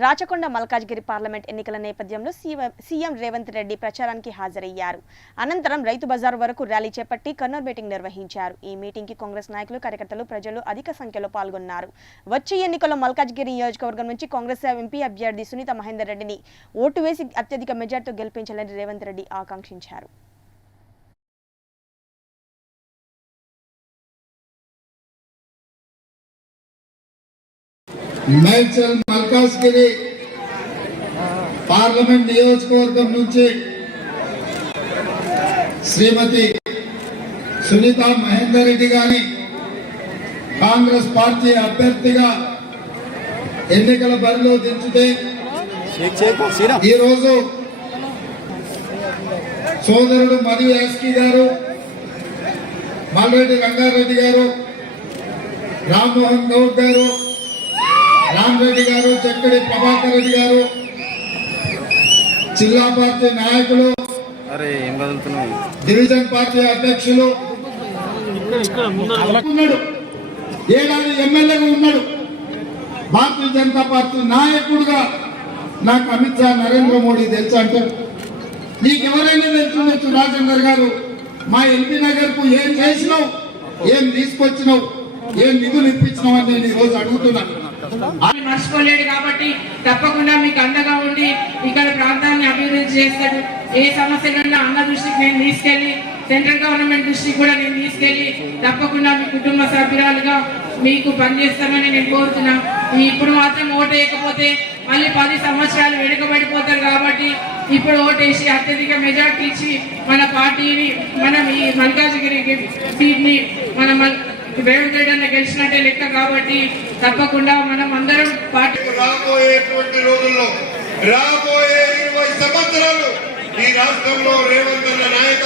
Rachakonda Malkajgiri parliament ఎన్నికల నేపథ్యంలో CM Revanth Reddy ప్రచారానికి హాజరయ్యారు. అనంతరం రైతు బజార్ వరకు ర్యాలీ చేపట్టి కన్నర్ మీటింగ్ నిర్వహించారు. ఈ మీటింగ్ కి కాంగ్రెస్ నాయకులు, కార్యకర్తలు, ప్రజలు అధిక సంఖ్యలో పాల్గొన్నారు. వచ్చే ఎన్నికల్లో మల్కాజ్గిరి నియోజకవర్గం నుంచి కాంగ్రెస్ ఎంపీ అభ్యర్థి సునీత మహేందర్ రెడ్డిని ఓటు వేసి అత్యధిక మెజార్టీతో గెలిపించాలని రేవంత్ రెడ్డి ఆకాంక్షించారు. మేడ్చల్ మల్కాజ్గిరి పార్లమెంట్ నియోజకవర్గం నుంచి శ్రీమతి సునీత మహేందర్ రెడ్డి గారిని కాంగ్రెస్ పార్టీ అభ్యర్థిగా ఎన్నికల బరిలో దించితే ఈరోజు సోదరుడు మధు యాస్కి గారు, మల్రెడ్డి రంగారెడ్డి గారు, రామ్మోహన్ గౌడ్ గారు, రామరెడ్డి గారు, చక్కడి ప్రభాకర్ రెడ్డి గారు, జిల్లా పార్టీ నాయకులు, డివిజన్ పార్టీ అధ్యక్షులు, ఏడాది ఎమ్మెల్యేగా ఉన్నాడు. భారతీయ జనతా పార్టీ నాయకుడుగా నాకు అమిత్ షా, నరేంద్ర మోడీ తెలుసు అంటారు. నీకు ఎవరైనా తెలుసుండొచ్చు రాజేందర్ గారు, మా ఎల్బీ నగర్ కు ఏం చేసినావు, ఏం తీసుకొచ్చినావు, ఏం నిధులు ఇప్పించినావు అని నేను ఈరోజు అడుగుతున్నాను. మర్చిపోలేడు కాబట్టి తప్పకుండా మీకు అండగా ఉండి ఇక్కడ ప్రాంతాన్ని అభివృద్ధి చేస్తాడు. ఏ సమస్యలున్నా అన్న దృష్టికి నేను తీసుకెళ్లి, సెంట్రల్ గవర్నమెంట్ దృష్టికి కూడా నేను తీసుకెళ్లి తప్పకుండా మీ కుటుంబ సభ్యురాలుగా మీకు పనిచేస్తామని నేను కోరుతున్నా. ఇప్పుడు మాత్రం ఓటు వేయకపోతే మళ్ళీ 10 సంవత్సరాలు వెనుకబడిపోతారు కాబట్టి ఇప్పుడు ఓటేసి అత్యధిక మెజార్టీ ఇచ్చి మన పార్టీని, మనం ఈ మల్కాజ్గిరి సీట్ ని మనం రేవంత్ రెడ్డి అన్న గెలిచినట్టే లెక్క కాబట్టి తప్పకుండా మనం అందరం పార్టీ రాబోయేటువంటి రోజుల్లో రాబోయే 20 సంవత్సరాలు ఈ రాష్ట్రంలో రేవంత్ అన్న నాయకత్వం